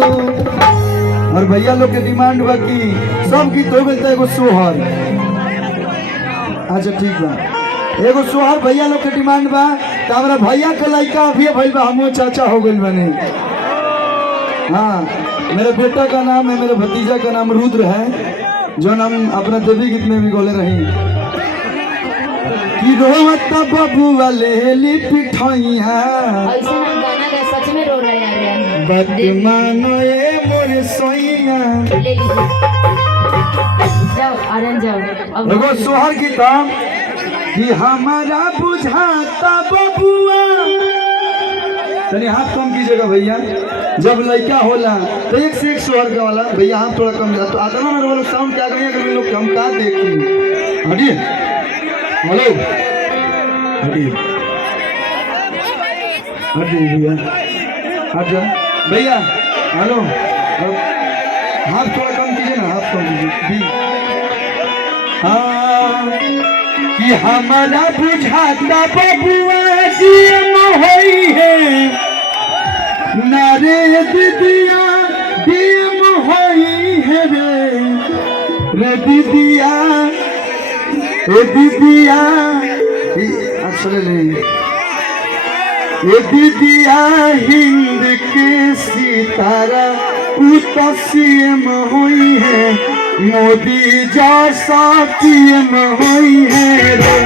और भैया लोग के डिमांड बा कि सब गीत हो गए एगो सोहर। अच्छा ठीक बा, एगो सोहर भैया लोग के डिमांड बा। तो हमारा भैया के लड़का अभी भइल बा, हमो चाचा हो गइल बने। हाँ, मेरे बेटा का नाम है, मेरे भतीजा का नाम रुद्र है, जो नाम अपना देवी गीत में भी बोले रही कि रोवत बबुआ ले पिठैया। ऐसा हम गाना गा, सच में रो रहा है यार। बदमानो ये मोर सोइया। ले लीजिए, जाओ आर्यन जाओ। अब एगो सोहर गीत कि हमारा बुझाता बबुआ। चलिए हाथ कम कीजिएगा भैया, जब लड़का होला तो एक से एक सोहर का वाला भैया हाथ थोड़ा कम तो आता ना मेरे वाला साउंड क्या करेंगे कभी लोग हम का देखी। हटिए, हेलो हटिए हटिए भैया, हट जा भैया। हेलो, हाथ थोड़ा कम कीजिए ना, हाथ कम कीजिए। हाँ कि हमारा बुझाता बबुआ जियम होई है नारे दीदिया डीम होई है रे दीदिया ए दीदिया असले नहीं ए दीदिया हिंद के सितारा उतसीम हुई है मोदी जैसा पीएम हुई है रे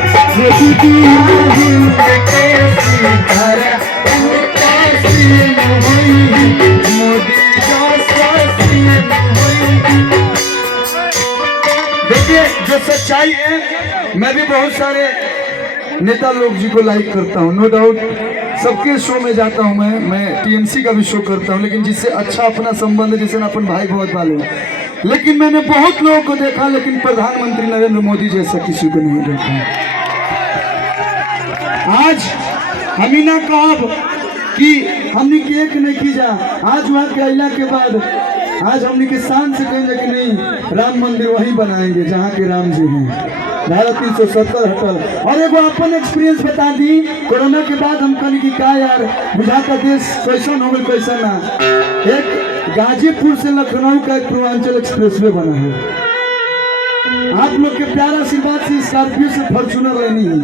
दीदिया हिंद के सितारा उतसीम हुई है मोदी जैसा पीएम हुई है। देखिए जो सच्चाई है, मैं भी बहुत सारे नेता लोग जी को लाइक करता हूँ, नो डाउट सबके शो में जाता हूँ। मैं टीएमसी का भी शो करता हूँ, लेकिन जिससे अच्छा अपना संबंध है, जिससे अपन भाई बहुत वाले हैं। लेकिन मैंने बहुत लोगों को देखा, लेकिन प्रधानमंत्री नरेंद्र मोदी जैसा किसी को नहीं देखा। आज हम ही ना कहब कि हमने की एक नहीं की जा, आज वहाँ के अला के बाद आज हमने के शान से कहेंगे कि नहीं राम मंदिर वहीं बनाएंगे जहाँ के राम जी हैं। धारा 370 हटल। और एगो अपन एक्सपीरियंस बता दी, कोरोना के बाद हम कहने की का यार बुझाता देश कैसन हो गई कैसा ना। एक गाजीपुर से लखनऊ का एक पूर्वांचल एक्सप्रेसवे बना है। आप लोग के प्यार आशीर्वाद से स्कॉर्पियो से फॉर्च्यूनर रहनी है,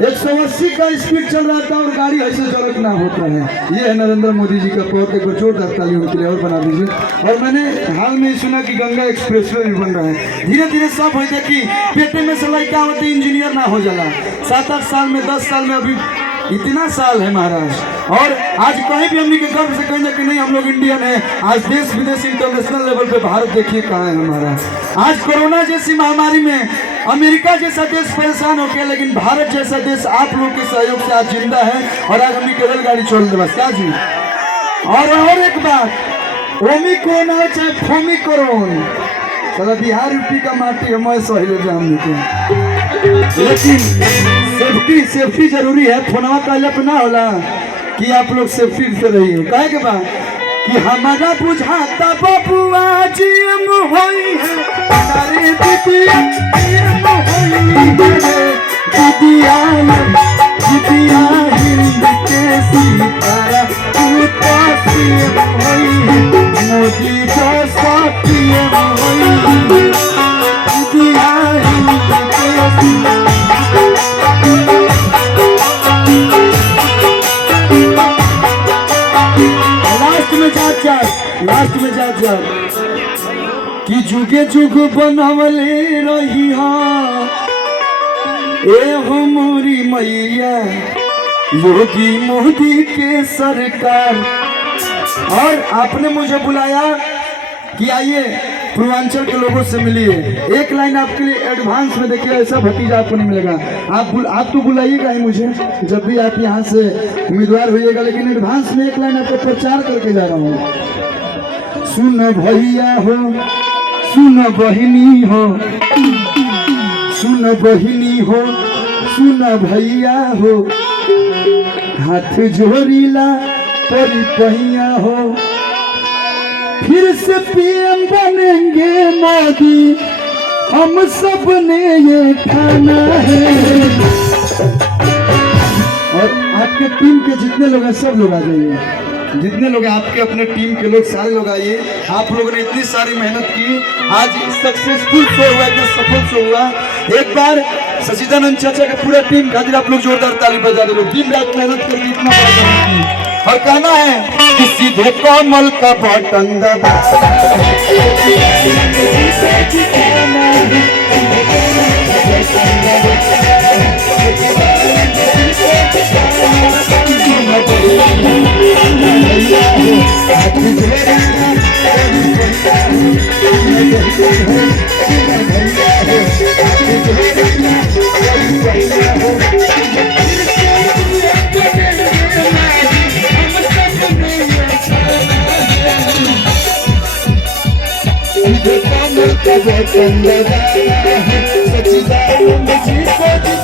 180 का स्पीड चल रहा था और गाड़ी ऐसे जरूरत ना होता है। ये है नरेंद्र मोदी जी का पौध, एक बार जोरदार ताली उनके लिए और बना दीजिए। और मैंने हाल में सुना कि गंगा एक्सप्रेसवे भी बन रहा है। धीरे धीरे सब हो जाए कि पेटे में से लड़का होते इंजीनियर ना हो जाला, 7-8 साल में 10 साल में, अभी इतना साल है महाराज। और आज कहीं भी हमने के गर्व से कहना कि नहीं हम लोग इंडियन है। आज देश विदेश इंटरनेशनल लेवल पे भारत देखिए कहाँ है हमारा। आज कोरोना जैसी महामारी में अमेरिका जैसा देश परेशान हो गया, लेकिन भारत जैसा देश आप लोग के सहयोग से आज जिंदा है। और आज हमने केरल गाड़ी छोड़ दे बस क्या जी। और एक बात, ओमिक्रोन हो चाहे फोमिक्रोन, चलो बिहार यूपी का माटी है, मैं सही ले जाऊँ। लेकिन सेफ्टी जरूरी है। फोनवा कहले पे ना होला कि आप लोग सेफ्टी से रहिए। कहे के बाद कि हमारा बुझाता बबुआ जीएम होई है अरे दीदिया जीएम होई है दीदिया दीदिया हिंद के सितारा उतसीम होई है मोदी जैसा पीएम होई है दीदिया हिंद के सितारा। लास्ट में जा कि जुगे जुग बनवले रही ए हमारी मैया योगी मोदी के सरकार। और आपने मुझे बुलाया कि आइए पूर्वांचल के लोगों से मिलिए। एक लाइन आपके लिए एडवांस में देखिए, ऐसा भतीजा आपको नहीं मिलेगा। आप तो बुलाइएगा ही मुझे जब भी आप यहाँ से उम्मीदवार होइएगा, लेकिन एडवांस में एक लाइन आपको प्रचार करके जा रहा हूँ। सुन भैया हो, सुन बहिनी हो, सुन बहिनी हो, सुन भैया हो, हाथ जोड़ीला परी पहिया हो, फिर से पीएम बनेंगे मोदी, हम सब ने ये ठाना है। और आपके टीम के जितने लोग हैं सब लोग आ जाइए। जितने लोग हैं, आपके अपने टीम के लोग सारे लोग आइए। आप लोगों ने इतनी सारी मेहनत की, आज सक्सेसफुल शो हुआ, इतना सफल शो हुआ। एक बार सचिदानंद चाचा के पूरा टीम खातिर आप लोग जोरदार ताली बजा दे। लोग दिन रात मेहनत करके इतना बड़ा काम किया। और कहना है कि सीधे कमल का बटन दबा सचिदानंद जी को